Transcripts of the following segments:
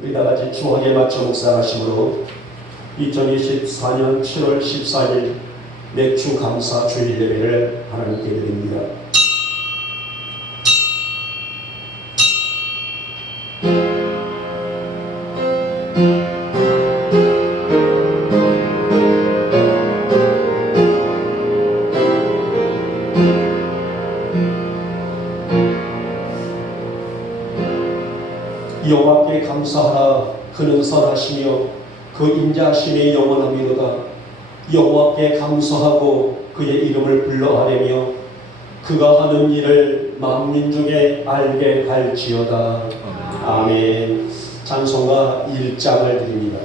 우리 다 같이 주헌에 맞춰 묵상하심으로 2024년 7월 14일 맥주 감사 주일 예배를 하나님께 드립니다. 여호와께 감사하라. 그는 선하시며 그 인자하심이 영원하미로다. 여호와께 감사하고 그의 이름을 불러하려며 그가 하는 일을 만민 중에 알게 할지어다. 아멘. 찬송가 1장을 드립니다.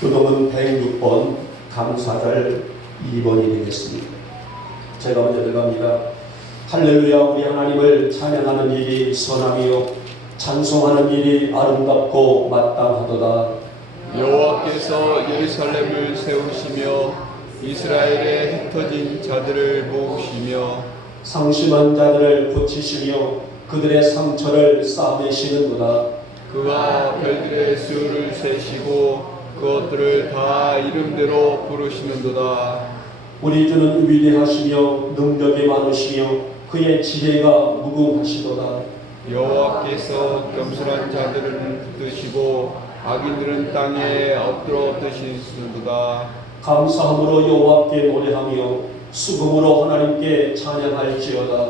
교동은 106번, 감사절 2번이 되겠습니다. 제가 먼저 들어갑니다. 할렐루야. 우리 하나님을 찬양하는 일이 선함이요 찬송하는 일이 아름답고 마땅하도다. 여호와께서 예루살렘을 세우시며 이스라엘의 흩어진 자들을 모으시며 상심한 자들을 고치시며 그들의 상처를 싸매시는도다. 그와 별들의 수를 세시고 그것들을 다 이름대로 부르시는도다. 우리 주는 위대하시며 능력이 많으시며 그의 지혜가 무궁하시도다. 여호와께서 겸손한 자들은 붙드시고 악인들은 땅에 엎드러 드시는도다. 감사함으로 여호와께 노래하며 수금으로 하나님께 찬양할지어다.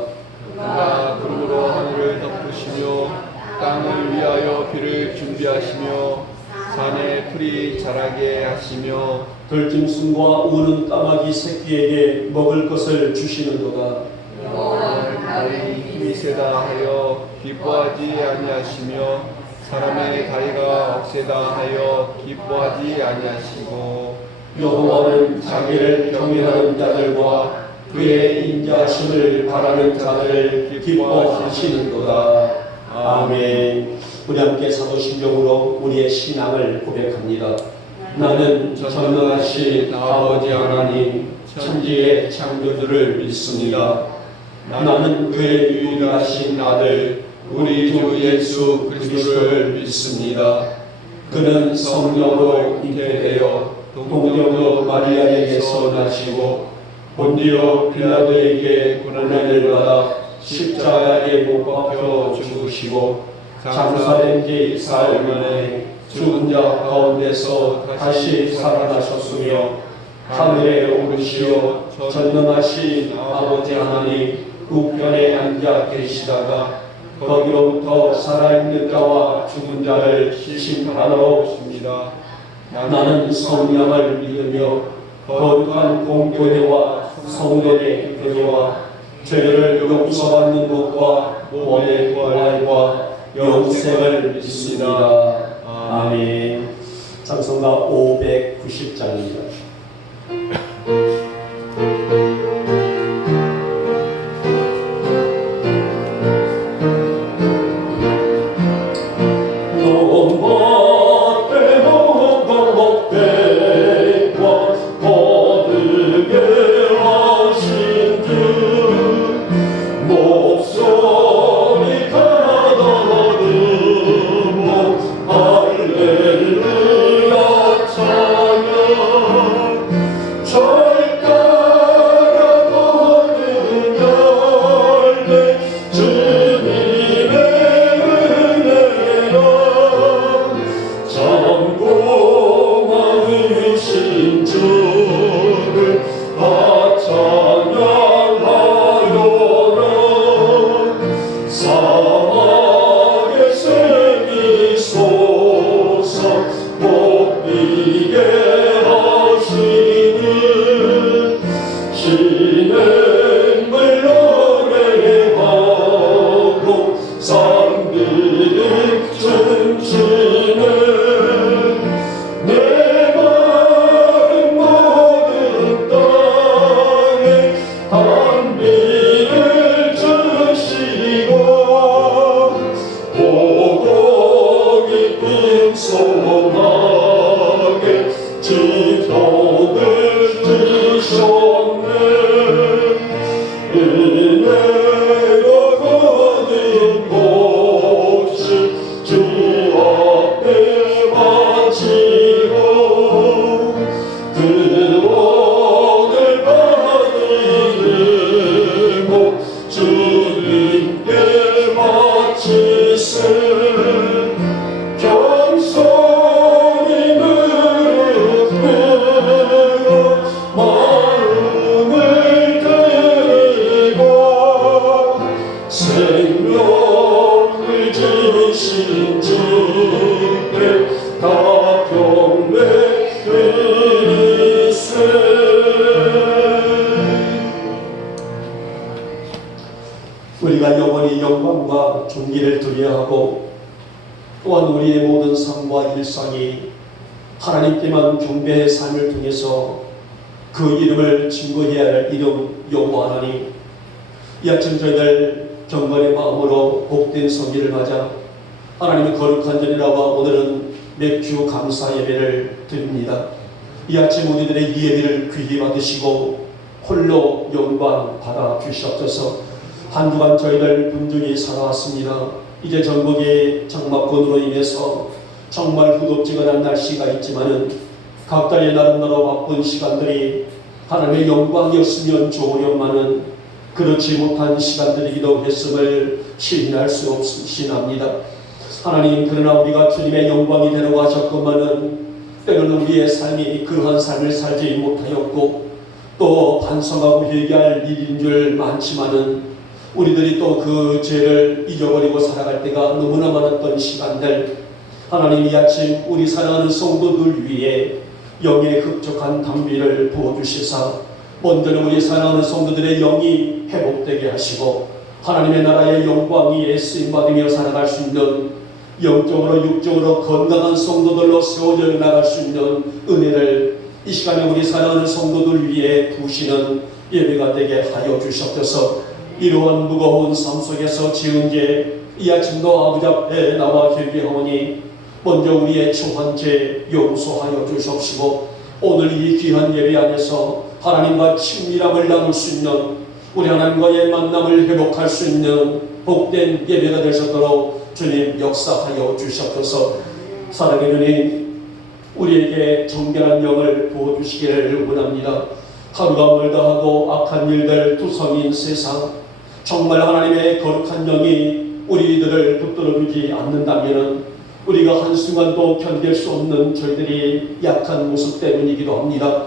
그가 구름으로 하늘을 덮으시며 땅을 위하여 비를 준비하시며 산에 풀이 자라게 하시며 들짐승과 우는 까마귀 새끼에게 먹을 것을 주시는도다. 여호와는 다리 힘이 세다 하여 기뻐하지 아니하시며 사람의 다리가 억세다 하여 기뻐하지 아니하시고 여호와는 자기를 경외하는 자들과 그의 인자하심을 바라는 자들을 기뻐하시는도다. 아멘. 우리 함께 사도신경으로 우리의 신앙을 고백합니다. 나는 전능하신 아버지 하나님 천지의 창조주를 믿습니다. 나는 그의 유일하신 아들 우리 주 예수 그리스도를 믿습니다. 그는 성령으로 잉태되어 동정녀 마리아에게서 나시고 본디오 빌라도에게 고난을 받아 십자가에 못 박혀 죽으시고 장사된 지 사흘 만에 죽은 자 가운데서 다시 살아나셨으며 하늘에 오르시어 전능하신 아버지 하나님 우편에 앉아 계시다가 거기로부터 살아있는 자와 죽은 자를 심판하러 오십니다. 나는 성령을 믿으며 거룩한 공교회와 성도의 교제와 죄를 용서받는 것과 몸의 부활과 영생을 믿습니다. 아멘. 찬송가 590장입니다. 할렐루야 찬양 생명을 주신 주께 다 경배드리세. 우리가 영원히 영광과 존귀를 드려하고 또한 우리의 모든 삶과 일상이 하나님께만 경배의 삶을 통해서 그 이름을 증거해야 할 이름 여호와 하나님, 이 아침 저희들 경건의 마음으로 복된 성기를 맞아 하나님의 거룩한 전이라와 오늘은 맥주 감사 예배를 드립니다. 이 아침 우리들의 이 예배를 귀히 받으시고 홀로 영광 받아 주시옵소서. 한 주간 저희들 분주히 살아왔습니다. 이제 전국의 장마권으로 인해서 정말 후덥지근한 날씨가 있지만은 각자의 나름대로 바쁜 시간들이 하나님의 영광이었으면 좋으련만은 그렇지 못한 시간들이기도 했음을 시인할 수 없으시납니다. 하나님, 그러나 우리가 주님의 영광이 되려고 하셨건만은 때로는 우리의 삶이 그러한 삶을 살지 못하였고 또 반성하고 회개할 일인 줄 많지만은 우리들이 또 그 죄를 잊어버리고 살아갈 때가 너무나 많았던 시간들, 하나님 이 아침 우리 사랑하는 성도들 위해 영의 흡족한 담비를 부어주시사 먼저는 우리 사랑하는 성도들의 영이 회복되게 하시고 하나님의 나라의 영광이 쓰임받으며 살아갈 수 있는 영적으로 육적으로 건강한 성도들로 세워져 나갈 수 있는 은혜를 이 시간에 우리 사랑하는 성도들 위해 부으시는 예배가 되게 하여 주시옵소서. 이러한 무거운 삶 속에서 지은 죄, 이 아침도 아버지 앞에 나와 회개하오니 먼저 우리의 처한 죄 용서하여 주시옵시고 오늘 이 귀한 예배 안에서 하나님과 친밀함을 나눌 수 있는 우리 하나님과의 만남을 회복할 수 있는 복된 예배가 되셨도록 주님 역사하여 주시옵소서. 사랑의 주님, 우리에게 정결한 영을 부어주시기를 원합니다. 하루가 멀다 하고 악한 일들 투성인 세상, 정말 하나님의 거룩한 영이 우리들을 붙들어주지 않는다면 우리가 한순간도 견딜 수 없는 저희들이 약한 모습 때문이기도 합니다.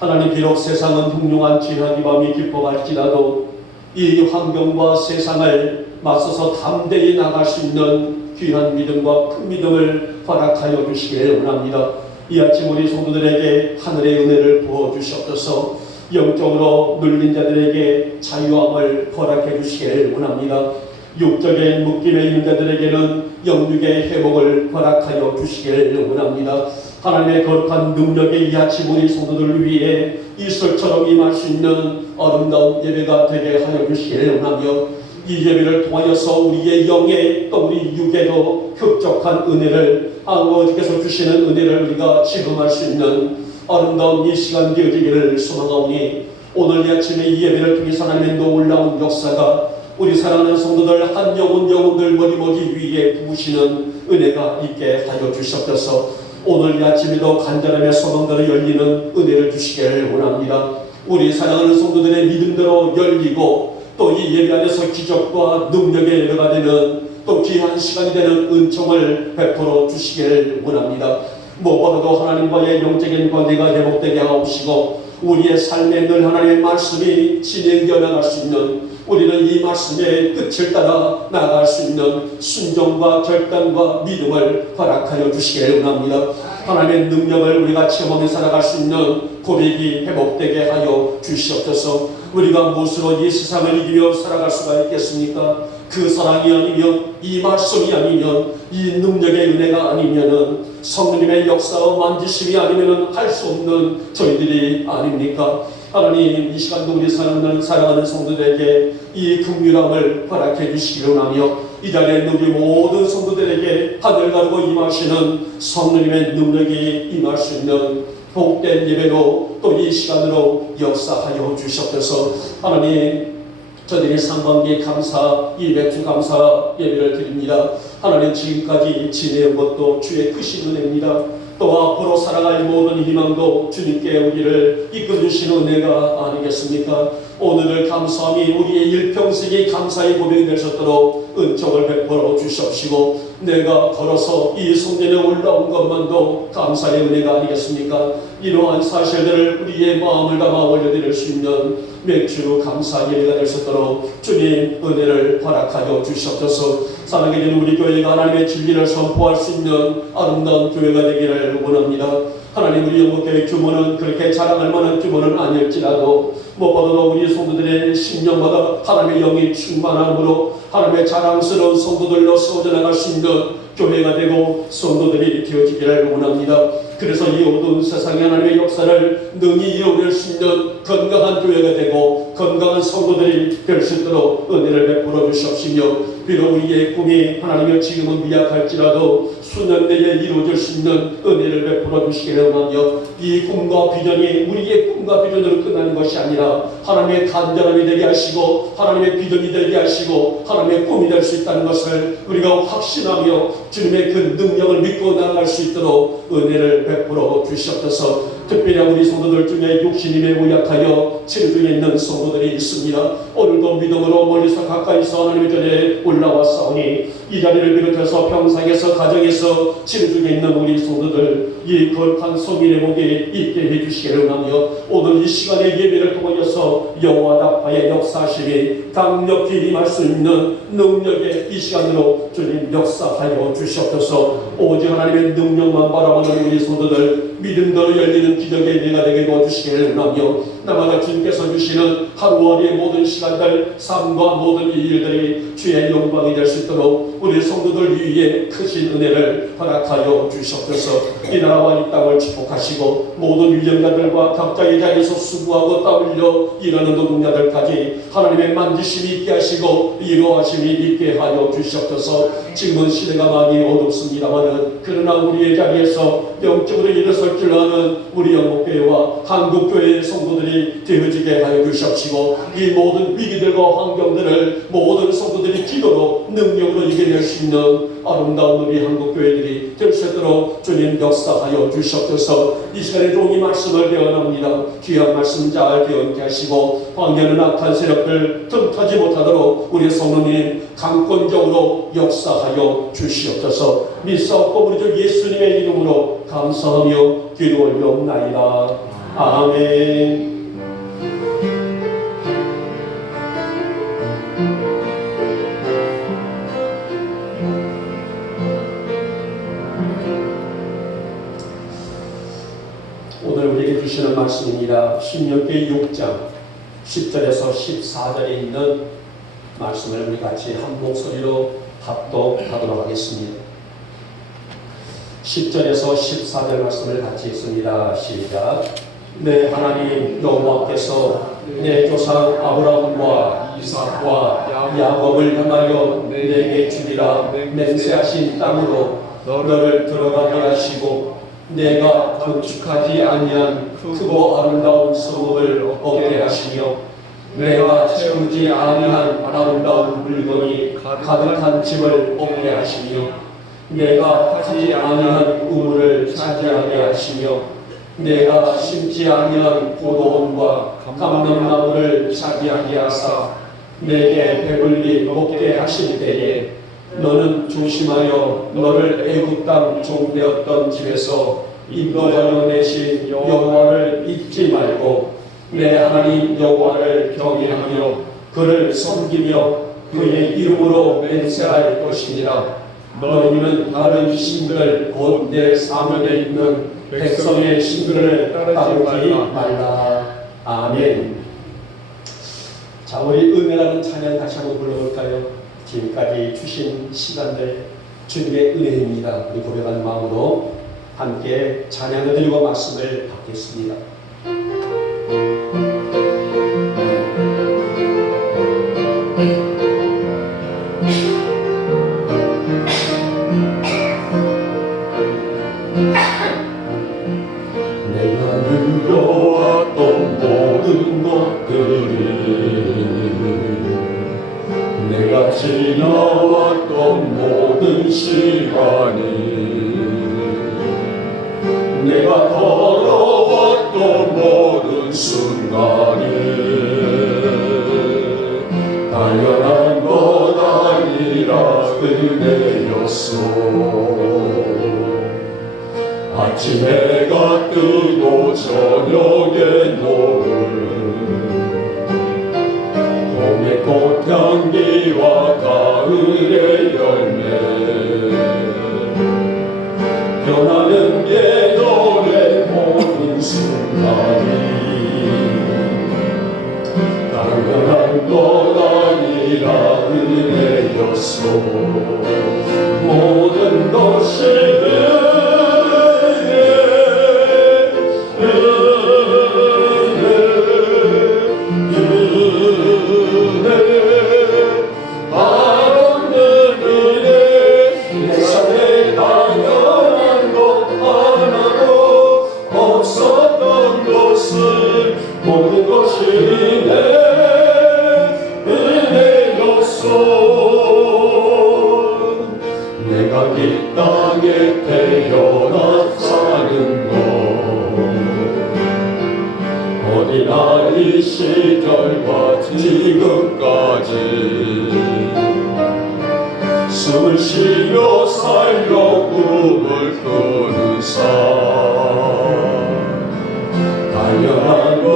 하나님, 비록 세상은 흉흉한 지하기 밤이 깊어갈지라도 이 환경과 세상을 맞서서 담대히 나갈 수 있는 귀한 믿음과 큰 믿음을 허락하여 주시기를 원합니다. 이 아침 우리 성도들에게 하늘의 은혜를 부어주시옵소서. 영적으로 눌린 자들에게 자유함을 허락해 주시기를 원합니다. 육적인 묶임에 있는 자들에게는 영육의 회복을 허락하여 주시기를 원합니다. 하나님의 거룩한 능력의 이 아침 우리 성도들을 위해 이슬처럼 임할 수 있는 아름다운 예배가 되게 하여 주시기를 원하며 이 예배를 통하여서 우리의 영에 또 우리 육에도 흡족한 은혜를 아버지께서 주시는 은혜를 우리가 지금할 수 있는 아름다운 이 시간 되어지기를 소망하오니 오늘 이 아침에 이 예배를 통해서 하나님의 놀라운 역사가 우리 사랑하는 성도들 한 영혼들 머리머리 위에 부으시는 은혜가 있게 하여 주시옵소서. 오늘 이 아침에도 간절함의 소망대로 열리는 은혜를 주시기를 원합니다. 우리 사랑하는 성도들의 믿음대로 열리고 또 이 예배 안에서 기적과 능력의 예배가 되는 또 귀한 시간이 되는 은총을 베풀어 주시기를 원합니다. 무엇보다도 하나님과의 영적인 관계가 회복되게 하옵시고 우리의 삶에 늘 하나님의 말씀이 진행되어 나갈 수 있는, 우리는 이 말씀의 끝을 따라 나아갈 수 있는 순종과 결단과 믿음을 허락하여 주시기를 원합니다. 하나님의 능력을 우리가 체험하며 살아갈 수 있는 고백이 회복되게 하여 주시옵소서. 우리가 무엇으로 이 세상을 이기며 살아갈 수가 있겠습니까? 그 사랑이 아니면, 이 말씀이 아니면, 이 능력의 은혜가 아니면은, 성령님의 역사와 만지심이 아니면은 할 수 없는 저희들이 아닙니까? 하나님, 이 시간도 우리 사랑하는 성도들에게 이 긍휼함을 허락해 주시기를 원하며 이 자리에 있는 우리 모든 성도들에게 하늘 가르고 임하시는 성령님의 능력이 임할 수 있는 복된 예배로 또 이 시간으로 역사하여 주시옵소서. 하나님, 저들이 상반기 감사, 이 맥주 감사 예배를 드립니다. 하나님, 지금까지 지내온 것도 주의 크신 은혜입니다. 또 앞으로 살아갈 모든 희망도 주님께 우리를 이끌어주시는 은혜가 아니겠습니까? 오늘을 감사함이 우리의 일평생이 감사의 고백이 될 수 있도록 은총을 베풀어 주시옵시고, 내가 걸어서 이 성전에 올라온 것만도 감사의 은혜가 아니겠습니까? 이러한 사실들을 우리의 마음을 담아 올려드릴 수 있는 맥주 감사의 예배가 될 수 있도록 주님 은혜를 허락하여 주시옵소서. 사랑해 주는 우리 교회가 하나님의 진리를 선포할 수 있는 아름다운 교회가 되기를 원합니다. 하나님, 우리 영국교회 규모는 그렇게 자랑할 만한 규모는 아닐지라도 무엇보다도 우리 성도들의 심령마다 하나님의 영이 충만함으로 하나님의 자랑스러운 성도들로 세워져 나갈 수 있는 교회가 되고 성도들이 되어지기를 원합니다. 그래서 이 어두운 세상에 하나님의 역사를 능히 이어낼 수 있는 건강한 교회가 되고 건강한 성도들이 될 수 있도록 은혜를 베풀어 주시옵시며, 비록 우리의 꿈이 하나님의 지금은 미약할지라도 수년 내에 이루어질 수 있는 은혜를 베풀어 주시기를 원하며, 이 꿈과 비전이 우리의 꿈과 비전으로 끝나는 것이 아니라 하나님의 간절함이 되게 하시고 하나님의 비전이 되게 하시고 하나님의 꿈이 될 수 있다는 것을 우리가 확신하며 주님의 그 능력을 믿고 나아갈 수 있도록 은혜를 베풀어 주시옵소서. 특별히 우리 성도들 중에 육신이 매우 약하여 치료 중에 있는 성도들이 있습니다. 오늘도 믿음으로 멀리서 가까이서 하나님의 전에 올라왔사오니 이 자리를 비롯해서 평상에서 가정에서 치료 중에 있는 우리 성도들 이 거룩한 성인의 복이 있게 해주시기를 원하며, 오늘 이 시간의 예배를 통하여서 여호와 나파의 역사심이 강력히 임할 수 있는 능력의 이 시간으로 주님 역사하여 주시옵소서. 오직 하나님의 능력만 바라보는 우리 성도들 믿음대로 열리는 기적의 예배가 되게 도와주시기를 원하며, 나마다 주님께서 주시는 하루와리의 모든 시간들, 삶과 모든 일들이 주의 영광이 될 수 있도록 우리 성도들 위에 크신 은혜를 허락하여 주시옵소서. 이 나라와 이 땅을 축복하시고 모든 위정자들과 각자의 자리에서 수고하고 땀 흘려 일하는 노동자들까지 하나님의 만지심이 있게 하시고 이루어하심이 있게 하여 주시옵소서. 지금은 시대가 많이 어둡습니다마는 그러나 우리의 자리에서 영적으로 일어설 줄 아는 우리 영목교회와 한국교회의 성도들이 되어지게 하여 주시옵시고, 이 모든 위기들과 환경들을 모든 성도들이 기도로 능력으로 이겨낼 수 있는 아름다운 우리 한국교회들이 될 수 있도록 주님 역사하여 주시옵소서. 이 시간에 종이 말씀을 배워납니다. 귀한 말씀 잘 배우게 하시고 황폐하는 악한 세력들 틈타지 못하도록 우리 성도님 강권적으로 역사하여 주시옵소서. 믿사옵고 우리 주 예수님의 이름으로 감사하며 기도 올려옵나이다. 아멘. 오늘 우리에게 주시는 말씀입니다. 신명기 6장 10절에서 14절에 있는 말씀을 우리 같이 한 목소리로 합독하도록 하겠습니다. 10절에서 14절 말씀을 같이 읽습니다. 시작. 내 하나님 여호와께서 내 조상 아브라함과 이삭과 야곱을 향하여 내게 주리라 맹세하신 땅으로 너를 들어가게 하시고 내가 건축하지 아니한 크고 아름다운 성읍을 얻게 하시며 내가 채우지 아니한 아름다운 물건이 가득한 집을 얻게 하시며 내가 하지 아니한 우물을 차지하게 하시며 내가 심지 아니한 포도원과 감람나무를 차지하게 하사 내게 배불리 먹게 하실 때에 너는 조심하여 너를 애굽 땅 종되었던 집에서 인도자로 내신 여호와를 잊지 말고 내 하나님 여호와를 경외하며 그를 섬기며 그의 이름으로 맹세할 것이니라. 너희는 다른 신들 곧 내 사면에 있는 백성의 신들을 따르지 말라. 아멘. 자, 우리 은혜라는 찬양 다시 한번 불러볼까요? 지금까지 주신 시간들 주님의 은혜입니다. 우리 고백한 마음으로 함께 찬양을 드리고 말씀을 받겠습니다. 내가 누려왔던 모든 것들이 내가 지나왔던 모든 시간이 내가 걸어왔던 모든 순간이 당연한 것 아니라 은혜였소. 아침 해가 뜨고 저녁에 노을, 봄의 꽃향기와 가을의 열매, 변하는 계절의 모든 순간이 당연한 것 아니라 은혜였소. 모든 것이 모든 것이 내 은혜였소. 내가 이 땅에 태어나 사는 것, 어디나 이 시절과 지금까지 숨을 쉬며 살려 꿈을 꾸는 삶, 당연한 것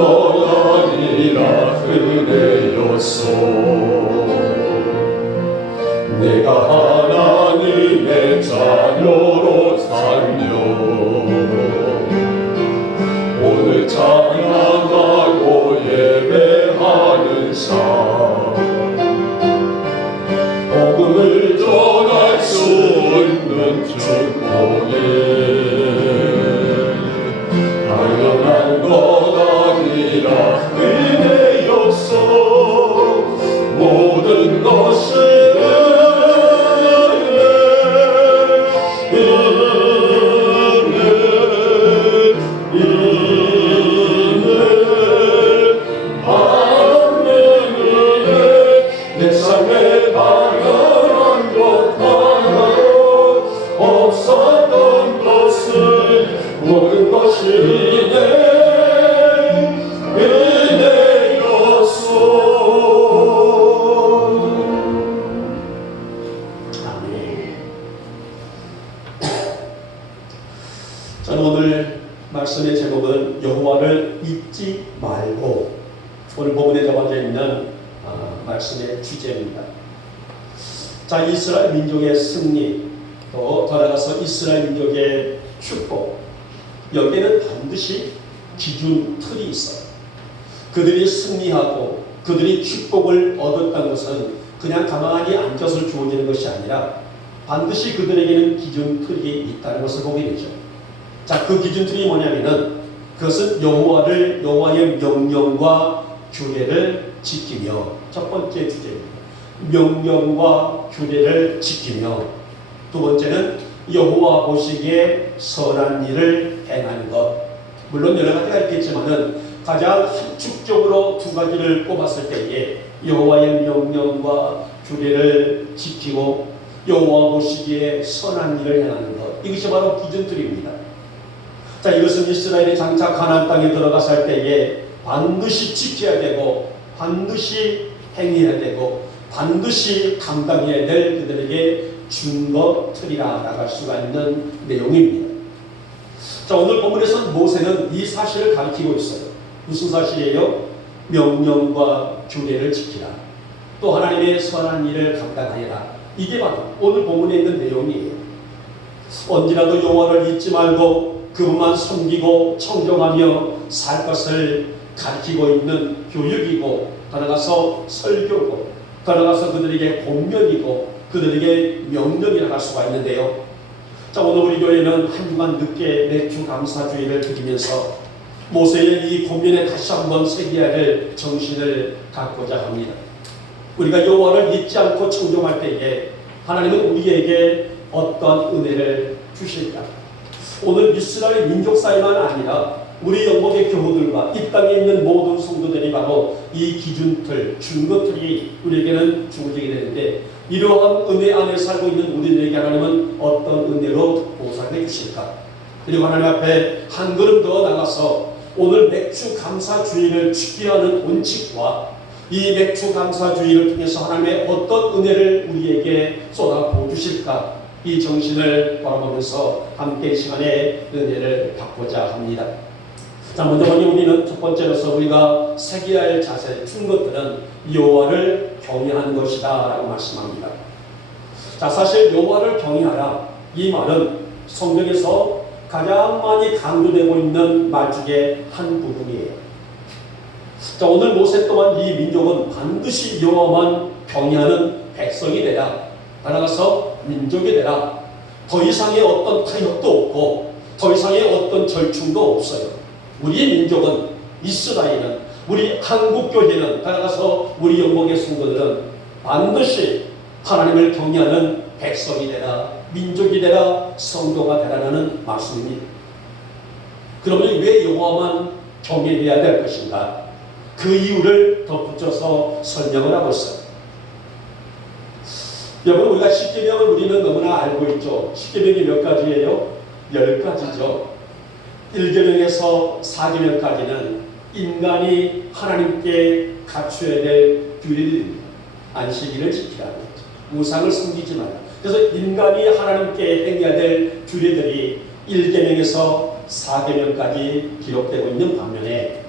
아니라 은혜였소. 내가 하나님의 자녀로 살며 오늘 찬양하고 예배하는 삶, 복음을 전할 수 있는 축복이 당연한 것 아니라 은혜였소. 모든 것이 내 삶에 당연한 것 하나도 없었던 것을 모든 것이 내 은혜였소. 아멘. 저는 오늘 말씀의 제목은 여호와를 잊지 말고, 오늘 본문에 적어져 있는 말씀의 주제입니다. 자, 이스라엘 민족의 승리, 또 더 나아가서 이스라엘 민족의 축복, 여기에는 반드시 기준 틀이 있어요. 그들이 승리하고 그들이 축복을 얻었다는 것은 그냥 가만히 앉아서 주어지는 것이 아니라 반드시 그들에게는 기준 틀이 있다는 것을 보게 되죠. 자, 그 기준 틀이 뭐냐면은 그것은 여호와의 명령과 규례를 지키며, 첫 번째 주제입니다. 명령과 규례를 지키며, 두 번째는 여호와 보시기에 선한 일을 행하는 것. 물론 여러 가지가 있겠지만은 가장 함축적으로 두 가지를 꼽았을 때에 여호와의 명령과 규례를 지키고 여호와 보시기에 선한 일을 행하는 것, 이것이 바로 기준틀입니다. 자, 이것은 이스라엘이 장차 가나안 땅에 들어갔을 때에 반드시 지켜야 되고 반드시 행해야 되고 반드시 감당해야 될 그들에게 준거 틀이라 나갈 수가 있는 내용입니다. 자, 오늘 본문에서는 모세는 이 사실을 가르치고 있어요. 무슨 사실이에요? 명령과 규례를 지키라, 또 하나님의 선한 일을 감당하여라. 이게 바로 오늘 본문에 있는 내용이에요. 언제라도 여호와를 잊지 말고 그분만 섬기고 청종하며 살 것을 가르치고 있는 교육이고, 더 나아가서 설교고, 더 나아가서 그들에게 권면이고 그들에게 명령이라 할 수가 있는데요. 자, 오늘 우리 교회는 한 주간 늦게 매주 감사주의를 드리면서 모세의 이 권면에 다시 한번 새겨야 될 정신을 갖고자 합니다. 우리가 여호와를 잊지 않고 청종할 때에 하나님은 우리에게 어떤 은혜를 주실까? 오늘 이스라엘 민족사회만 아니라 우리 영목의 교우들과 이 땅에 있는 모든 성도들이 바로 이 기준틀, 준거틀이 우리에게는 주어지게 되는데, 이러한 은혜 안에 살고 있는 우리들에게 하나님은 어떤 은혜로 보상해 주실까? 그리고 하나님 앞에 한 걸음 더 나가서 오늘 맥주 감사 주의를 지켜야 하는 원칙과 이 맥주 감사주의를 통해서 하나님의 어떤 은혜를 우리에게 쏟아부어 주실까, 이 정신을 바라보면서 함께 이 시간에 은혜를 받고자 합니다. 자, 먼저 우리는 첫 번째로서 우리가 새겨야 할 자세, 큰 것들은 여호와를 경외하는 것이다 라고 말씀합니다. 자, 사실 여호와를 경외하라, 이 말은 성경에서 가장 많이 강조되고 있는 말 중에 한 부분이에요. 자, 오늘 모세 또한 이 민족은 반드시 여호와만 경외하는 백성이 되라, 나아가서 민족이 되라. 더 이상의 어떤 타협도 없고 더 이상의 어떤 절충도 없어요. 우리 민족은, 이스라엘은, 우리 한국교회는, 나아가서 우리 영광의 성도들은 반드시 하나님을 경외하는 백성이 되라, 민족이 되라, 성도가 되라는 말씀입니다. 그러면 왜 여호와만 경외해야 될 것인가? 그 이유를 덧붙여서 설명을 하고 있어요. 여러분, 우리가 십계명을 우리는 너무나 알고 있죠. 십계명이 몇 가지예요? 10가지죠. 1계명에서 4계명까지는 인간이 하나님께 갖춰야 될 규례입니다. 안식일을 지키라는 거죠. 우상을 섬기지 말라. 그래서 인간이 하나님께 행해야 될 규례들이 1계명에서 4계명까지 기록되고 있는 반면에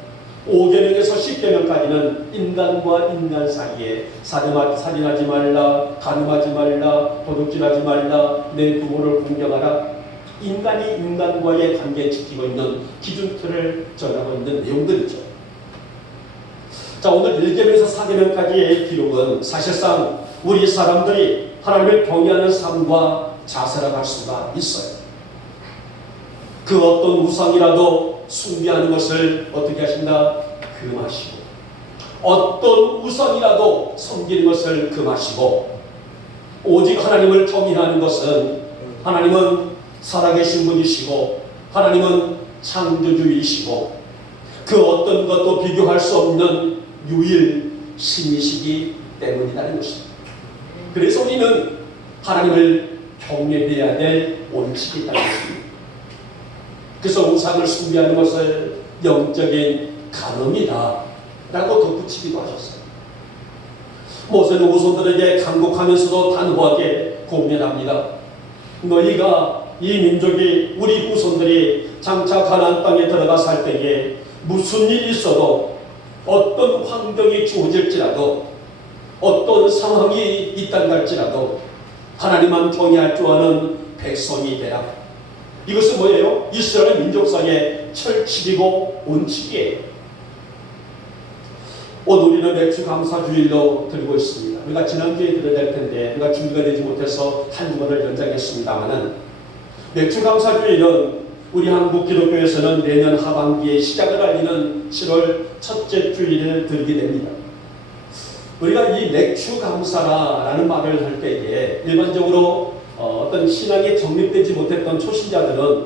5계명에서 10계명까지는 인간과 인간 사이에 살인하지 말라, 간음하지 말라, 도둑질하지 말라, 내 부모를 공경하라, 인간이 인간과의 관계에 지키고 있는 기준틀을 전하고 있는 내용들이죠. 자, 오늘 1계명에서 4계명까지의 기록은 사실상 우리 사람들이 하나님을 경외하는 삶과 자세라고 할 수가 있어요. 그 어떤 우상이라도 숭배하는 것을 어떻게 하신다? 금하시고, 어떤 우상이라도 섬기는 것을 금하시고, 오직 하나님을 경외하는 것은, 하나님은 살아계신 분이시고 하나님은 창조주이시고 그 어떤 것도 비교할 수 없는 유일신이시기 때문이라는 것입니다. 그래서 우리는 하나님을 경외해야 될 원칙이 있다는 것입니다. 그래서 우상을 숭배하는 것을 영적인 간음이다 라고 덧붙이기도 하셨어요. 모세는 후손들에게 간곡하면서도 단호하게 고면합니다. 너희가, 이 민족이, 우리 후손들이 장차 가나안 땅에 들어가 살 때에 무슨 일이 있어도, 어떤 환경이 주어질지라도, 어떤 상황이 있다고 할지라도 하나님만 경외할 줄 아는 백성이 되라. 이것은 뭐예요? 이스라엘 민족상의 철칙이고 원칙이에요. 오늘 우리는 맥주 감사주일로 들고 있습니다. 우리가 지난주에 들어야 될 텐데 우리가 준비가 되지 못해서 한 주간을 연장했습니다마는, 맥주 감사주일은 우리 한국 기독교에서는 내년 하반기에 시작을 알리는 7월 첫째 주일을 들게 됩니다. 우리가 이 맥주 감사라는 말을 할 때에 일반적으로 어떤 신앙에 정립되지 못했던 초신자들은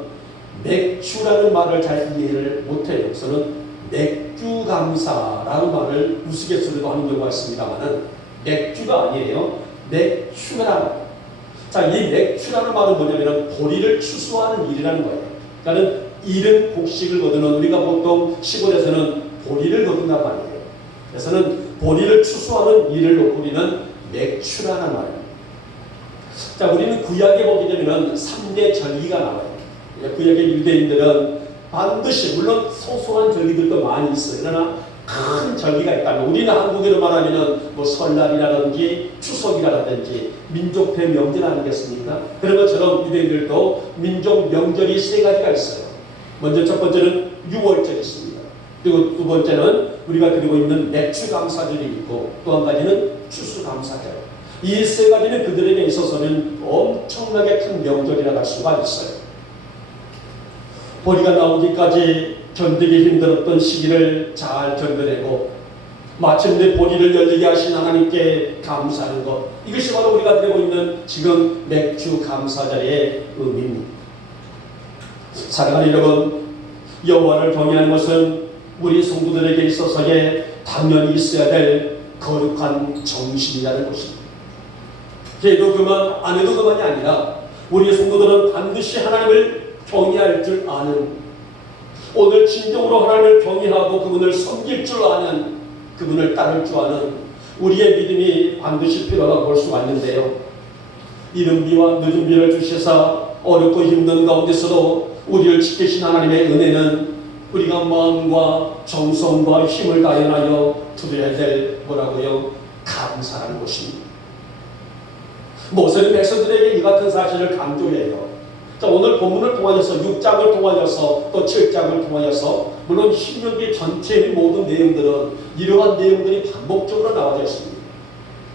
맥주라는 말을 잘 이해를 못해요. 그래서는 맥주 감사라는 말을 우스갯소리로 하는 경우가 있습니다만은 맥주가 아니에요. 맥추라는. 자, 이 맥추라는 말은 뭐냐면은 보리를 추수하는 일이라는 거예요. 그러니까 이른 곡식을 거두는, 우리가 보통 시골에서는 보리를 거둔단 말이에요. 그래서는 보리를 추수하는 일을 놓고 우리는 맥추라는 말이에요. 자, 우리는 구약에 보게 되면은 3대 절기가 나와요. 구약의 유대인들은 반드시, 물론 소소한 절기들도 많이 있어요. 그러나 큰 절기가 있다면, 우리는 한국으로 말하면 뭐 설날이라든지 추석이라든지 민족 대명절 아니겠습니까? 그런 것처럼 유대인들도 민족 명절이 3가지가 있어요. 먼저 첫 번째는 6월절이 있습니다. 그리고 두 번째는 우리가 드리고 있는 맥주감사절이 있고, 또 한 가지는 추수감사절. 이 3가지는 그들에게 있어서는 엄청나게 큰 명절이라고 할 수가 있어요. 보리가 나오기까지 견디기 힘들었던 시기를 잘 견뎌내고 마침내 보리를 열리게 하신 하나님께 감사하는 것, 이것이 바로 우리가 드리고 있는 지금 맥주 감사절의 의미입니다. 사랑하는 여러분, 여호와를 경외하는 것은 우리 성도들에게 있어서의 당연히 있어야 될 거룩한 정신이라는 것입니다. 해도 그만, 안 해도 그만이 아니라 우리 성도들은 반드시 하나님을 경외할 줄 아는, 오늘 진정으로 하나님을 경외하고 그분을 섬길 줄 아는 그분을 따를 줄 아는 우리의 믿음이 반드시 필요하다고 볼 수가 있는데요. 이른 비와 늦은 비를 주셔서 어렵고 힘든 가운데서도 우리를 지키신 하나님의 은혜는 우리가 마음과 정성과 힘을 다해하여 드려야 될 뭐라고요? 감사하는 것입니다. 모세는 백성들에게 이 같은 사실을 강조해요. 자, 오늘 본문을 통하여서 6장을 통하여서 또 7장을 통하여서 물론 신명기 전체의 모든 내용들은 이러한 내용들이 반복적으로 나와져 있습니다.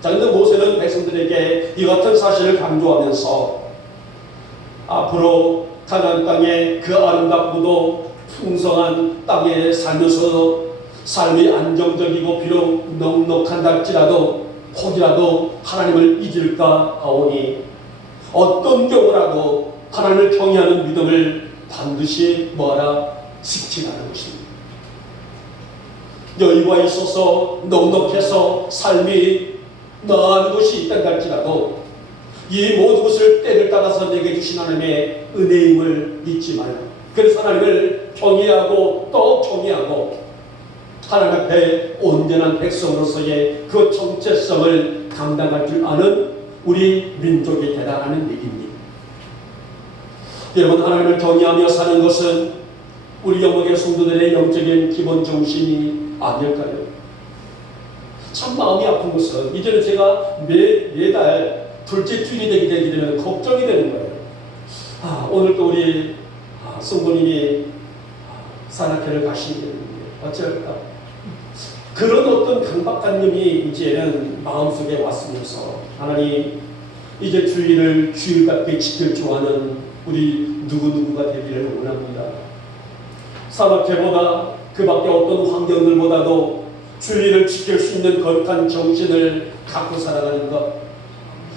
자, 근데 모세는 백성들에게 이 같은 사실을 강조하면서 앞으로 가나안 땅의 그 아름답고도 풍성한 땅에 살면서 삶이 안정적이고 비록 넉넉한다 할지라도 혹이라도 하나님을 잊을까 하오니 어떤 경우라도 하나님을 경외하는 믿음을 반드시 뭐하라? 지키라는 것입니다. 여유가 있어서 넉넉해서 삶이 많은 것이 있다 할지라도 이 모든 것을 때를 따라서 내게 주신 하나님의 은혜임을 잊지 마요. 그래서 하나님을 경외하고 또 경외하고 하나님 앞에 온전한 백성으로서의 그 정체성을 감당할 줄 아는 우리 민족이 되라는 얘기입니다. 여러분, 하나님을 경외하며 사는 것은 우리 영역의 성도들의 영적인 기본 정신이 아닐까요? 참 마음이 아픈 것은 이제는 제가 매달 둘째 주일이 되게 되면 걱정이 되는 거예요. 오늘 또 우리 성도님이 산악회를 가시는데 어쩔까? 그런 어떤 강박관념이 이제는 마음속에 왔으면서 하나님 이제 주일을 주일답게 지킬 줄 아는 우리 누구누구가 되기를 원합니다. 산악회보다 그 밖에 어떤 환경들보다도 주일을 지킬 수 있는 거룩한 정신을 갖고 살아가는 것,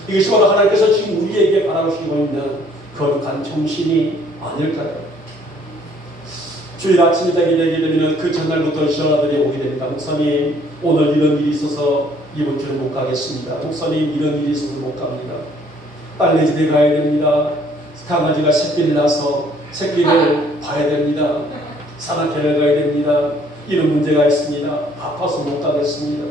이것이 바로 하나님께서 지금 우리에게 바라보시고 있는 거룩한 정신이 아닐까요? 주일 아침이 되게 되면 그 전날부터 전화들이 오게 됩니다. 목사님, 오늘 이런 일이 있어서 이번 주는 못 가겠습니다. 목사님, 이런 일이 있어서 못 갑니다. 딸네 집에 가야 됩니다. 강아지가 새끼를 낳아서 새끼를 봐야 됩니다. 산악회를 가야 됩니다. 이런 문제가 있습니다. 아파서 못 가겠습니다.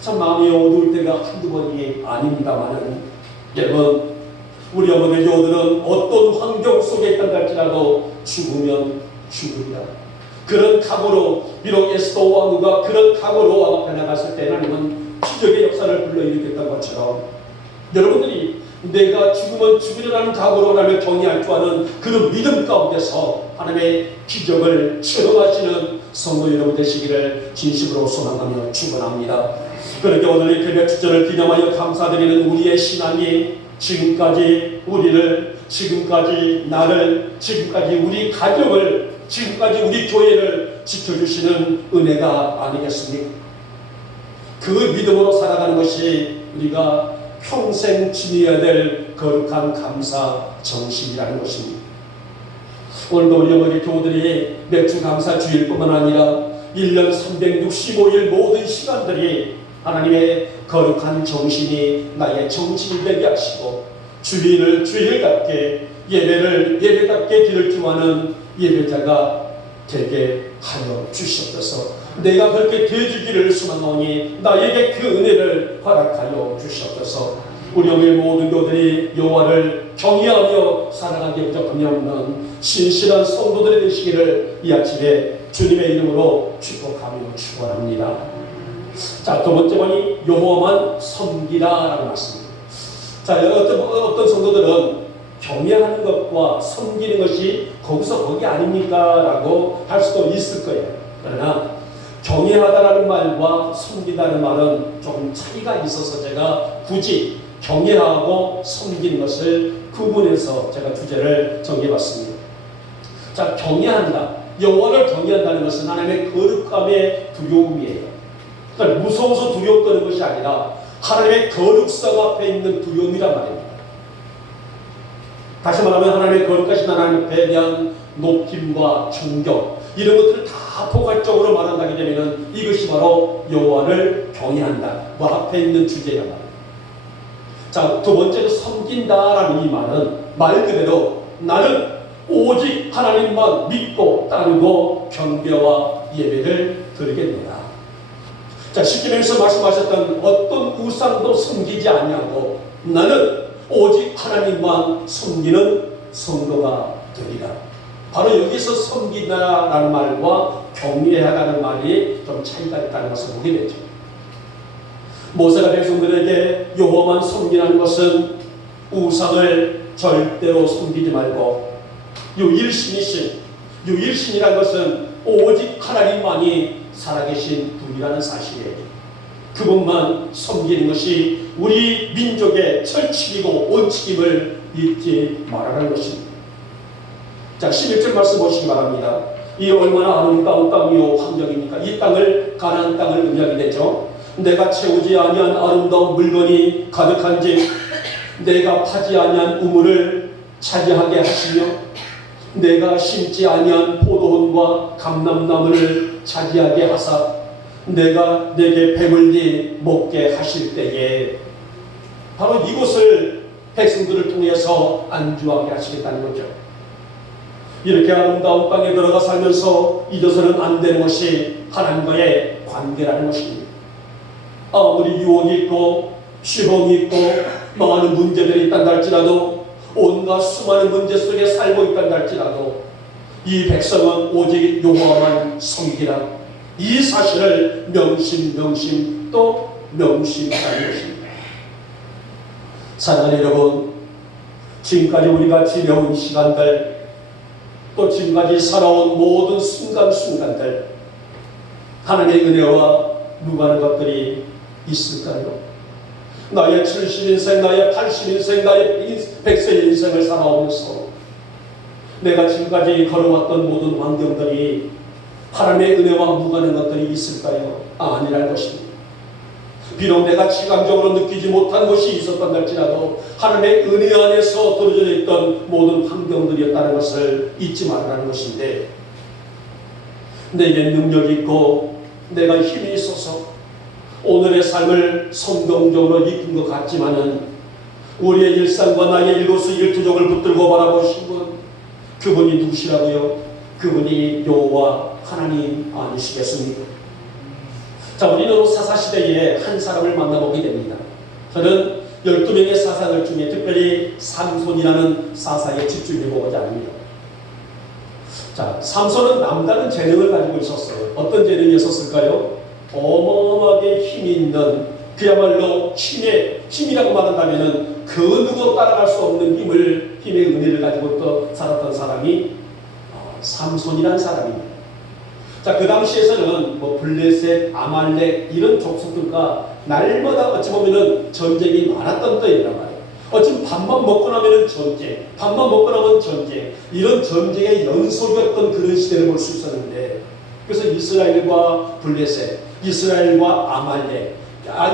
참 마음이 어두울 때가 한두 번이 아닙니다만은, 여러분, 우리 어머니 교우들은 어떤 환경 속에 있다 할지라도 죽으면 죽으리라. 그런 각오로, 비록 에스더와 왕후가 그런 각오로 왕 앞에 나갔을 때 하나님은 기적의 역사를 불러일으켰던 것처럼 여러분들이 내가 죽으면 죽으리라는 각오로 하나님을 경외할 줄 아는 그런 믿음 가운데서 하나님의 기적을 체험하시는 성도 여러분 되시기를 진심으로 소망하며 축원합니다. 그렇게 오늘 이 개별 축전을 기념하여 감사드리는 우리의 신앙이 지금까지 우리를, 지금까지 나를, 지금까지 우리 가정을, 지금까지 우리 교회를 지켜주시는 은혜가 아니겠습니까? 그 믿음으로 살아가는 것이 우리가 평생 지녀야 될 거룩한 감사 정신이라는 것입니다. 오늘도 우리 어머니 교우들이 매주 감사 주일뿐만 아니라 1년 365일 모든 시간들이 하나님의 거룩한 정신이 나의 정신이 되게 하시고 주일을 주일답게, 예배를 예배답게 드릴 줄 아는 예배자가 되게 하여 주시옵소서. 내가 그렇게 되어주기를 소망하오니 나에게 그 은혜를 허락하여 주시옵소서. 우리 영의 모든 교들이 여호와를 경외하며 살아가기 부족함이 없는 신실한 성도들이 되시기를 이 아침에 주님의 이름으로 축복하며 축원합니다. 자, 두 번째 번이 여호와만 섬기라라는 말씀입니다. 자, 어떤 성도들은 경외하는 것과 섬기는 것이 거기서 거기 아닙니까? 라고 할 수도 있을 거예요. 그러나 경외하다라는 말과 섬기다는 말은 조금 차이가 있어서 제가 굳이 경외하고 섬기는 것을 구분해서 제가 주제를 정해봤습니다. 자, 경외한다. 여호와를 경외한다는 것은 하나님의 거룩함의 두려움이에요. 그러니까 무서워서 두려워 떠는 것이 아니라 하나님의 거룩성 앞에 있는 두려움이란 말입니다. 다시 말하면 하나님의 거룩하신 하나님에 대한 높임과 존경, 이런 것들을 다 포괄적으로 말한다게 되면 이것이 바로 여호와를 경외한다. 그 앞에 있는 주제란 말입니다. 자, 두 번째로 섬긴다라는 이 말은 말 그대로 나는 오직 하나님만 믿고 따르고 경배와 예배를 드리겠노라. 자, 시키면서 말씀하셨던 어떤 우상도 섬기지 아니하고 나는 오직 하나님만 섬기는 성도가 되리라. 바로 여기서 섬기다라는 말과 경외하다는 말이 좀 차이가 있다는 것을 보게 되죠. 모세가 백성들에게 여호와만 섬기라는 것은 우상을 절대로 섬기지 말고 유일신이라는 것은 오직 하나님만이 살아계신 분이라는 사실이에요. 그분만 섬기는 것이 우리 민족의 철칙이고 원칙임을 잊지 말아라는 것입니다. 자, 11절 말씀 보시기 바랍니다. 이 얼마나 아름다운 땅이요 환경입니까? 이 땅을 가나안 땅을 의미하게 되죠. 내가 채우지 아니한 아름다운 물건이 가득한 집, 내가 파지 아니한 우물을 차지하게 하시며 내가 심지 아니한 포도원과 감람나무를 차지하게 하사 내가 내게 배불리 먹게 하실 때에 바로 이곳을 백성들을 통해서 안주하게 하시겠다는 거죠. 이렇게 아름다운 땅에 들어가 살면서 잊어서는 안 되는 것이 하나님과의 관계라는 것입니다. 아무리 유혹이 있고 시험이 있고 많은 문제들이 있단다 할지라도 온갖 수많은 문제 속에 살고 있단다 할지라도 이 백성은 오직 여호와만 섬기라. 이 사실을 명심 또 명심하는 것입니다. 사랑하는 여러분, 지금까지 우리가 지내온 시간들 또 지금까지 살아온 모든 순간순간들 하나님의 은혜와 무관한 것들이 있을까요? 나의 70인생, 나의 80인생, 나의 100세 인생을 살아오면서 내가 지금까지 걸어왔던 모든 환경들이 하나님의 은혜와 무관한 것들이 있을까요? 아니랄 것입니다. 비록 내가 지감적으로 느끼지 못한 것이 있었던 할지라도 하나님의 은혜 안에서 들어져 있던 모든 환경들이었다는 것을 잊지 말라는 것인데, 내게 능력이 있고 내가 힘이 있어서 오늘의 삶을 성공적으로 이끈 것 같지만은 우리의 일상과 나의 일거수일투족을 붙들고 바라보신 분, 그분이 누구시라고요? 그분이 여호와 하나님 아니시겠습니까? 자, 우리는 사사시대에 한 사람을 만나보게 됩니다. 저는 12명의 사사들 중에 특별히 삼손이라는 사사에 집중해보고자 합니다. 자, 삼손은 남다른 재능을 가지고 있었어요. 어떤 재능이 있었을까요? 어마어마하게 힘이 있는, 그야말로 힘이라고 말한다면 그 누구도 따라갈 수 없는 힘의 은혜를 가지고 또 살았던 사람이 삼손이라는 사람입니다. 자, 그 당시에서는 블레셋, 아말렉 이런 족속들과 날마다 어찌 보면은 전쟁이 많았던 때이란 말이에요. 어찌 밥만 먹고 나면은 전쟁, 밥만 먹고 나면 전쟁, 이런 전쟁의 연속이었던 그런 시대를 볼 수 있었는데, 그래서 이스라엘과 블레셋, 이스라엘과 아말렉,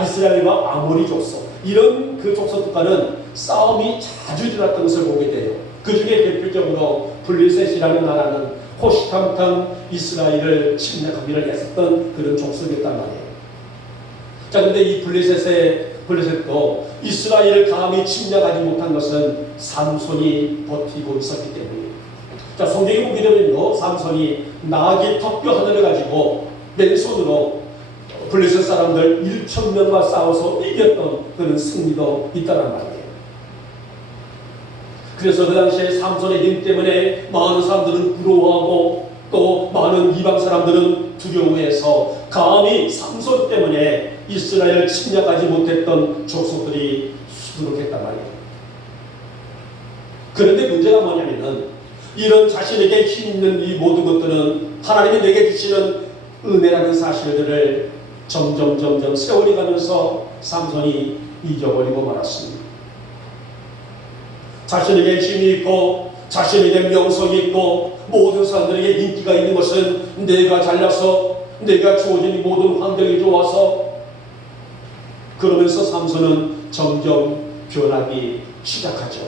이스라엘과 아모리 족속, 이런 그 족속들과는 싸움이 자주 일어났던 것을 보게 돼요. 그 중에 대표적으로 블레셋이라는 나라는 호시탐탐 이스라엘을 침략하기를 했었던 그런 족속이었단 말이에요. 자, 근데 이 블레셋도 이스라엘을 감히 침략하지 못한 것은 삼손이 버티고 있었기 때문이에요. 자, 성경에 보게 되면요, 삼손이 나귀 턱뼈 하나를 가지고 맨손으로 블레셋 사람들 1,000명과 싸워서 이겼던 그런 승리도 있다는 말이에요. 그래서 그 당시에 삼손의 힘 때문에 많은 사람들은 부러워하고 또 많은 이방 사람들은 두려워해서 감히 삼손 때문에 이스라엘을 침략하지 못했던 족속들이 수두룩했단 말이에요. 그런데 문제가 뭐냐면은 이런 자신에게 힘 있는 이 모든 것들은 하나님이 내게 주시는 은혜라는 사실들을 점점 세월이 가면서 삼손이 잊어버리고 말았습니다. 자신에게 힘이 있고 자신에게 명성이 있고 모든 사람들에게 인기가 있는 것은 내가 잘나서 내가 주어진 모든 환경이 좋아서, 그러면서 삼손은 점점 변하기 시작하죠.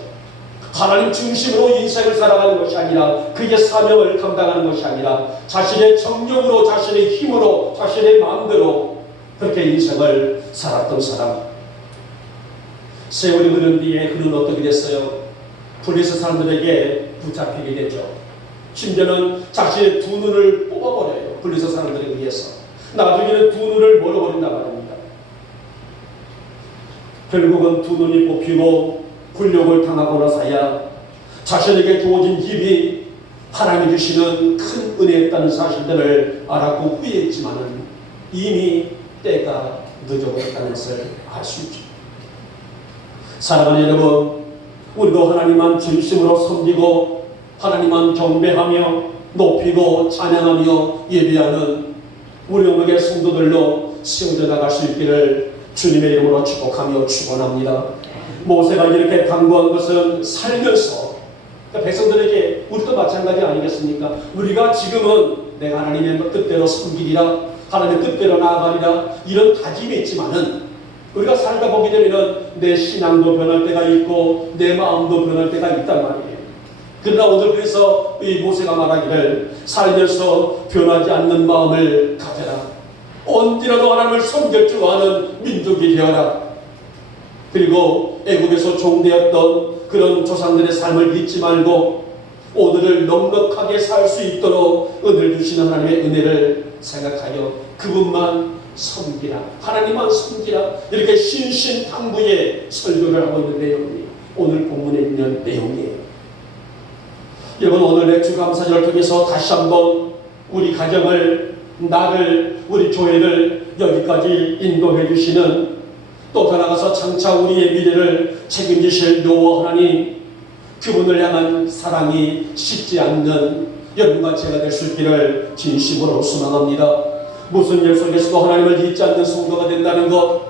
하나님 중심으로 인생을 살아가는 것이 아니라, 그의 사명을 감당하는 것이 아니라 자신의 정력으로, 자신의 힘으로, 자신의 마음대로 그렇게 인생을 살았던 사람. 세월이 흐른 뒤에 그는 어떻게 됐어요? 블레셋 사람들에게 붙잡히게 됐죠. 심지어는 자신의 두 눈을 뽑아버려요. 블레셋 사람들에 의해서. 나중에는 두 눈을 멀어버린단 말입니다. 결국은 두 눈이 뽑히고 굴욕을 당하고 나서야 자신에게 주어진 힘이 하나님이 주시는 큰 은혜였다는 사실들을 알았고 후회했지만은 이미 때가 늦어버렸다는 것을 알 수 있죠. 사랑하는 여러분, 우리도 하나님만 진심으로 섬기고 하나님만 경배하며 높이고 찬양하며 예배하는 우리 영역의 성도들로 세워져 나갈 수 있기를 주님의 이름으로 축복하며 축원합니다. 모세가 이렇게 당부한 것은 살면서 백성들에게 우리도 마찬가지 아니겠습니까? 우리가 지금은 내가 하나님의 뜻대로 섬기리라, 하나님의 뜻대로 나아가리라 이런 다짐이 있지만은 우리가 살다 보게 되면 내 신앙도 변할 때가 있고 내 마음도 변할 때가 있단 말이에요. 그러나 오늘 그래서 이 모세가 말하기를 살면서 변하지 않는 마음을 가져라. 언제라도 하나님을 섬길 줄 아는 민족이 되어라. 그리고 애굽에서 종되었던 그런 조상들의 삶을 잊지 말고 오늘을 넉넉하게 살 수 있도록 은혜를 주시는 하나님의 은혜를 생각하여 그분만 섬기라, 하나님만 섬기라, 이렇게 신신당부의 설교를 하고 있는 내용이 오늘 본문에 있는 내용이에요. 여러분, 오늘의 주감사절을 통해서 다시 한번 우리 가정을, 나를, 우리 교회를 여기까지 인도해 주시는, 또 더 나아가서 장차 우리의 미래를 책임지실 여호와 하나님, 그분을 향한 사랑이 식지 않는 여러분과 제가 될 수 있기를 진심으로 소망합니다. 무슨 일 속에서도 하나님을 잊지 않는 성도가 된다는 것,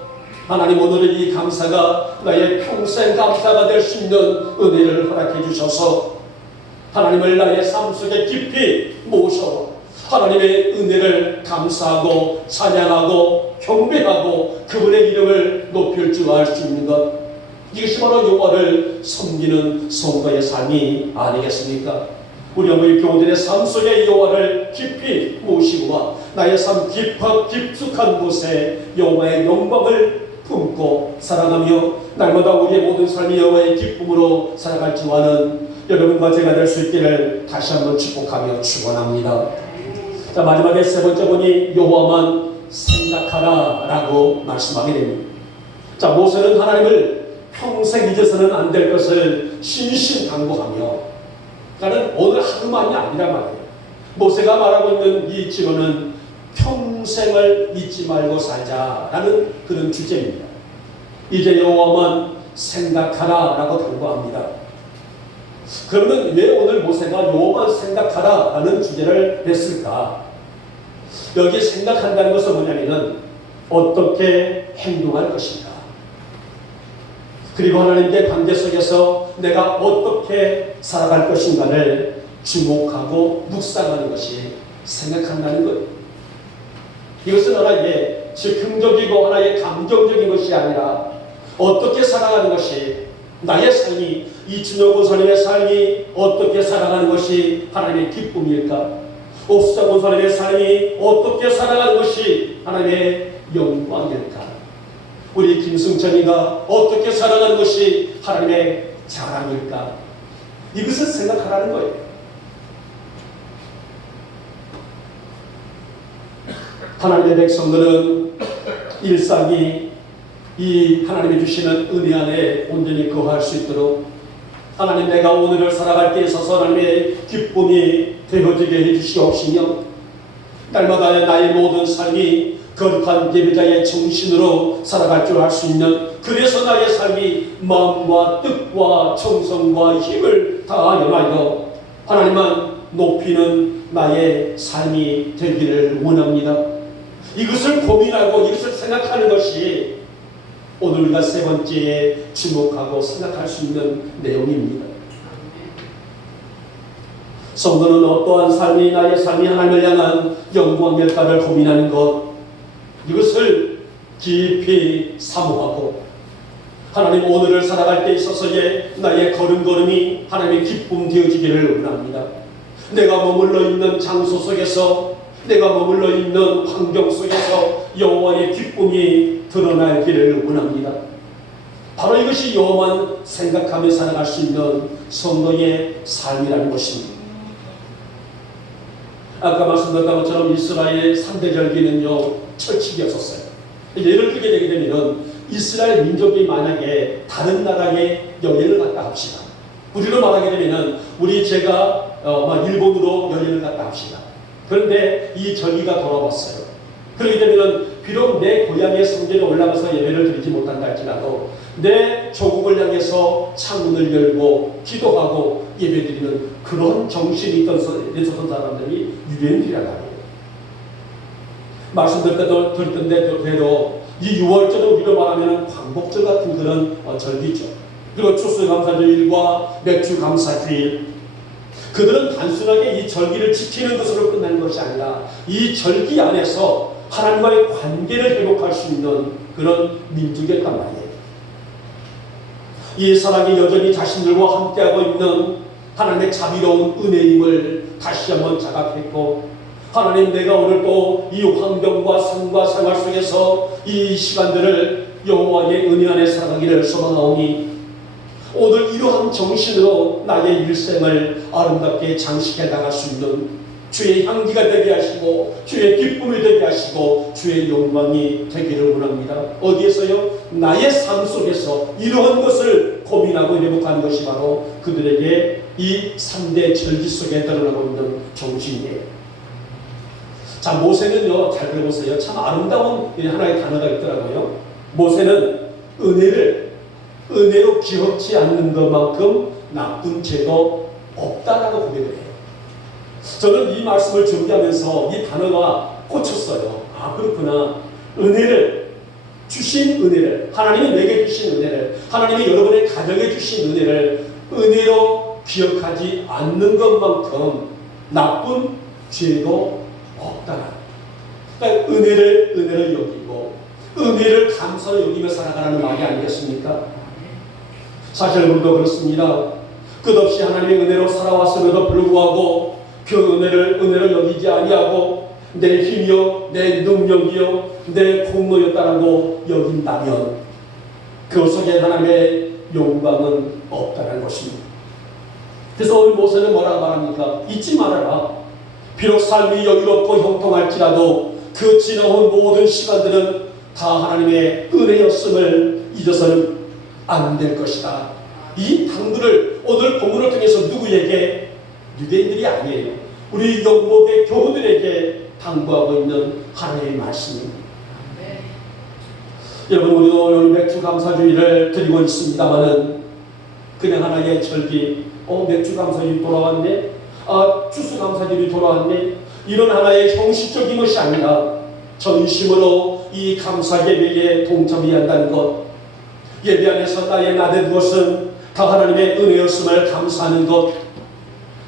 하나님 오늘의 이 감사가 나의 평생 감사가 될 수 있는 은혜를 허락해 주셔서 하나님을 나의 삶 속에 깊이 모셔 하나님의 은혜를 감사하고 찬양하고 경배하고 그분의 이름을 높일 줄 알 수 있는 것, 이것이 바로 여호와를 섬기는 성도의 삶이 아니겠습니까? 우리 어머니 교우들의 삶 속에 여호와를 깊이 모시고 나의 삶 깊숙한 곳에 여호와의 영광을 품고 살아가며 날마다 우리의 모든 삶이 여호와의 기쁨으로 살아갈 줄 아는 여러분과 제가 될 수 있기를 다시 한번 축복하며 축원합니다. 자, 마지막에 세 번째 본이 여호와만 생각하라 라고 말씀하게 됩니다. 자, 모세는 하나님을 평생 잊어서는 안 될 것을 신신당부하며, 그러니까 오늘 하루만이 아니란 말이에요. 모세가 말하고 있는 이 지론은 평생을 잊지 말고 살자라는 그런 주제입니다. 이제 여호와만 생각하라 라고 당부합니다. 그러면 왜 오늘 모세가 여호와만 생각하라 라는 주제를 냈을까? 여기 생각한다는 것은 뭐냐면은 어떻게 행동할 것인가, 그리고 하나님께 관계 속에서 내가 어떻게 살아갈 것인가를 주목하고 묵상하는 것이 생각한다는 거예요. 이것은 하나의 즉흥적이고 하나의 감정적인 것이 아니라 어떻게 살아가는 것이, 나의 삶이, 이 준혁 권사님의 삶이 어떻게 살아가는 것이 하나님의 기쁨일까? 옥수자 권사님의 삶이 어떻게 살아가는 것이 하나님의 영광일까? 우리 김승천이가 어떻게 살아가는 것이 하나님의 자랑일까? 이것을 생각하라는 거예요. 하나님의 백성들은 일상이 이 하나님이 주시는 은혜 안에 온전히 거할 수 있도록 하나님, 내가 오늘을 살아갈 때 있어서 하나님의 기쁨이 되어지게 해주시옵시며 날마다 나의 모든 삶이 거룩한 예배자의 정신으로 살아갈 줄 알 수 있는, 그래서 나의 삶이 마음과 뜻과 정성과 힘을 다하여 나이도 하나님만 높이는 나의 삶이 되기를 원합니다. 이것을 고민하고 이것을 생각하는 것이 오늘 우리가 세 번째에 주목하고 생각할 수 있는 내용입니다. 성도는 어떠한 삶이 나의 삶이 하나님을 향한 영광일까를 고민하는 것, 이것을 깊이 사모하고 하나님 오늘을 살아갈 때 있어서의 나의 걸음걸음이 하나님의 기쁨 되어지기를 원합니다. 내가 머물러 있는 장소 속에서, 내가 머물러 있는 환경 속에서 여호와의 기쁨이 드러나기를 원합니다. 바로 이것이 여호와만 생각하며 살아갈 수 있는 성도의 삶이라는 것입니다. 아까 말씀드렸던 것처럼 이스라엘의 3대 절기는요, 철칙이었었어요. 예를 들게 되게 되면 이스라엘 민족이 만약에 다른 나라에 여행을 갔다 합시다. 우리로 말하게 되면 제가 일본으로 여행을 갔다 합시다. 그런데 이 절기가 돌아왔어요. 그렇게 되면 비록 내 고향의 성전에 올라가서 예배를 드리지 못한다 할지라도 내 조국을 향해서 창문을 열고 기도하고 예배드리는 그런 정신이 있었던 사람들이 유대인들이란 말이에요. 말씀드렸던데도 이 6월절은 우리로 말하면 광복절 같은 그런 절기죠. 그리고 추수감사주일과 맥주감사주일, 그들은 단순하게 이 절기를 지키는 것으로 끝나는 것이 아니라 이 절기 안에서 하나님과의 관계를 회복할 수 있는 그런 민족이었단 말이에요. 이 사랑이 여전히 자신들과 함께하고 있는 하나님의 자비로운 은혜임을 다시 한번 자각했고, 하나님, 내가 오늘 또 이 환경과 삶과 생활 속에서 이 시간들을 여호와의 은혜 안에 살아가기를 소망하오니 오늘 이러한 정신으로 나의 일생을 아름답게 장식해 나갈 수 있는 주의 향기가 되게 하시고 주의 기쁨이 되게 하시고 주의 영광이 되기를 원합니다. 어디에서요? 나의 삶 속에서 이러한 것을 고민하고 회복하는 것이 바로 그들에게 이 3대 절기 속에 드러나고 있는 정신이에요. 자, 모세는요, 잘 들어보세요. 참 아름다운 하나의 단어가 있더라고요. 모세는 은혜로 기억지 않는 것만큼 나쁜 죄도 없다라고 고백을 해요. 저는 이 말씀을 준비하면서 이 단어가 꽂혔어요. 아, 그렇구나. 주신 은혜를, 하나님이 내게 주신 은혜를, 하나님이 여러분의 가정에 주신 은혜를 은혜로 기억하지 않는 것만큼 나쁜 죄도 없다. 그러니까 은혜를 여기고 은혜를 감사로 여기며 살아가라는 말이 아니겠습니까? 사실 우리도 그렇습니다. 끝없이 하나님의 은혜로 살아왔음에도 불구하고 그 은혜를 여기지 아니하고 내 힘이요, 내 능력이요, 내 공로였다라고 여긴다면 그 속에 하나님의 영광은 없다는 것입니다. 그래서 오늘 모세는 뭐라고 말합니까? 잊지 말아라. 비록 삶이 여유롭고 형통할지라도 그 지나온 모든 시간들은 다 하나님의 은혜였음을 잊어서는 안 될 것이다. 이 당부를 오늘 본문을 통해서 누구에게? 유대인들이 아니에요. 우리 영목의 교우들에게 당부하고 있는 하나님의 말씀입니다. 네. 여러분, 우리도 오늘 맥주감사주의를 드리고 있습니다마는 그냥 하나의 절기, 맥주감사주의 돌아왔네, 추수감사주일이 돌아왔네, 이런 하나의 형식적인 것이 아니라 전심으로 이 감사 예배에 동참해야 한다는 것, 예배 안에서 나의 나된 것은 다 하나님의 은혜였음을 감사하는 것,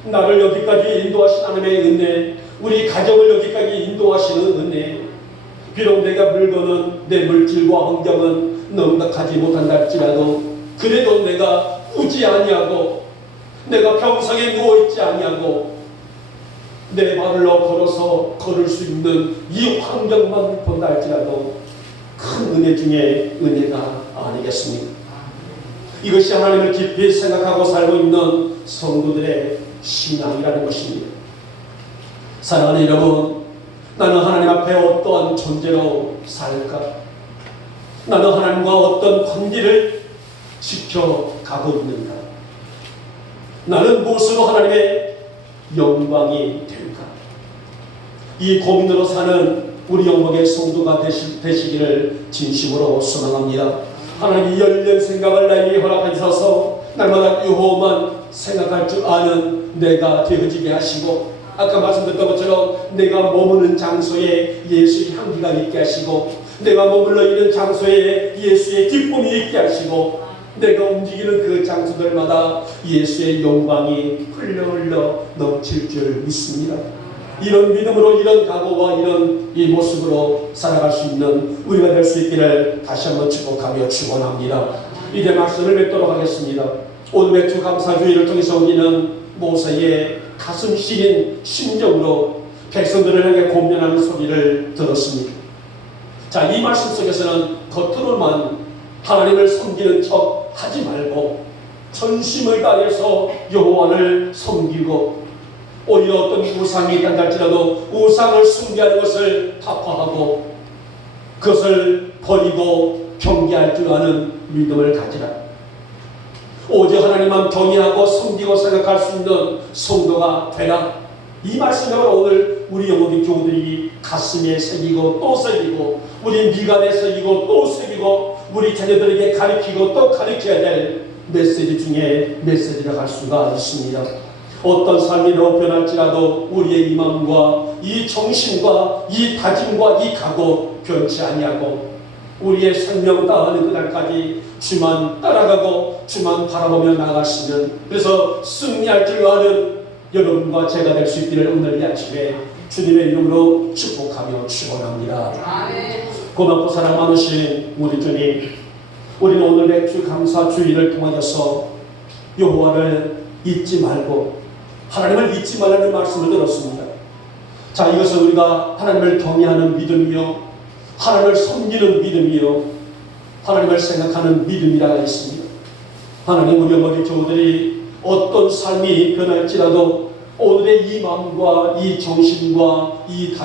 나를 여기까지 인도하신 하나님의 은혜, 우리 가정을 여기까지 인도하시는 은혜, 비록 내가 물건은 내 물질과 환경은 넉넉하지 못한다 할지라도 그래도 내가 우지 아니하고 내가 병상에 누워있지 아니하고 내 발로 걸어서 걸을 수 있는 이 환경만 본다 할지라도 큰 은혜 중에 은혜가 아니겠습니까? 이것이 하나님을 깊이 생각하고 살고 있는 성도들의 신앙이라는 것입니다. 사랑하는 여러분, 나는 하나님 앞에 어떠한 존재로 살까? 나는 하나님과 어떤 관계를 지켜가고 있는가? 나는 무엇으로 하나님의 영광이 될까? 이 고민으로 사는 우리 영광의 성도가 되시기를 진심으로 소망합니다. 하나님이 열린 생각을 나에게 허락하셔서 날마다 여호와만 생각할 줄 아는 내가 되어지게 하시고, 아까 말씀드렸던 것처럼 내가 머무는 장소에 예수의 향기가 있게 하시고, 내가 머물러 있는 장소에 예수의 기쁨이 있게 하시고, 내가 움직이는 그 장소들마다 예수의 영광이 흘러 넘칠 줄 믿습니다. 이런 믿음으로, 이런 각오와 이런 이 모습으로 살아갈 수 있는 우리가 될 수 있기를 다시 한번 축복하며 축원합니다. 이제 말씀을 맺도록 하겠습니다. 오늘 맥주 감사주의를 통해서 우리는 모세의 가슴 시린 심정으로 백성들을 향해 권면하는 소리를 들었습니다. 자, 이 말씀 속에서는 겉으로만 하나님을 섬기는 척 하지 말고 전심을 다해서 여호와를 섬기고 오히려 어떤 우상이 있다 할지라도 우상을 숭배하는 것을 타파하고 그것을 버리고 경계할 줄 아는 믿음을 가지라. 오직 하나님만 경외하고 섬기고 생각할 수 있는 성도가 되라. 이 말씀을 오늘 우리 영혼의 교우들이 가슴에 새기고 또 새기고 우리 미간에 새기고 또 새기고 우리 자녀들에게 가르치고 또 가르쳐야 될 메시지 중에 메시지라 할 수가 있습니다. 어떤 삶이로 변할지라도 우리의 이 마음과 이 정신과 이 다짐과 이 각오 변치 아니하고 우리의 생명 다하는 그날까지 주만 따라가고 주만 바라보며 나아가시는, 그래서 승리할 줄 아는 여러분과 제가 될 수 있기를 오늘 이 아침에 주님의 이름으로 축복하며 축원합니다. 고맙고 사랑 많으신 우리 주님, 우리는 오늘 맥주 감사 주일을 통하여서 여호와를 잊지 말고 하나님을 잊지 말라는 말씀을 들었습니다. 자, 이것은 우리가 하나님을 경외하는 믿음이요, 하나님을 섬기는 믿음이요, 하나님을 생각하는 믿음이라 했습니다. 하나님, 우리 어머니 교우들이 어떤 삶이 변할지라도 오늘의 이 마음과 이 정신과 이 다짐